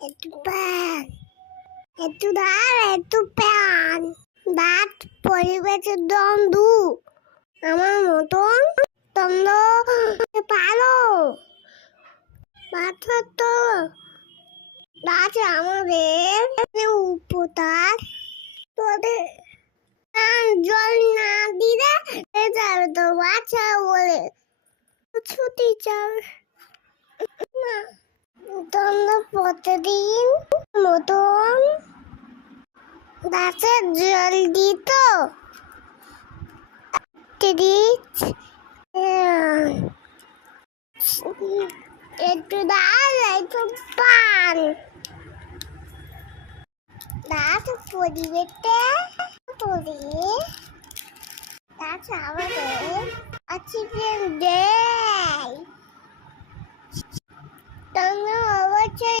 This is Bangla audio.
একটু প্যান, একটু ধার, একটু প্যান, দাঁত পরিবেশের দ্বন্দ্ব আমার মতন দ্বন্দ্ব পালো মাথা তো গাছ আমাদের উপকার তোদের জল না দিলে যাবে তো বাচ্চা বলে ছুটি চাও না তোমরা প্রতিদিন মতন গাছে জল দিত একটু ডাল একটু পান গাছ পরিবেশে তোরে গাছ আমাদের অক্সিজেন দেয় তোমরা অবশ্যই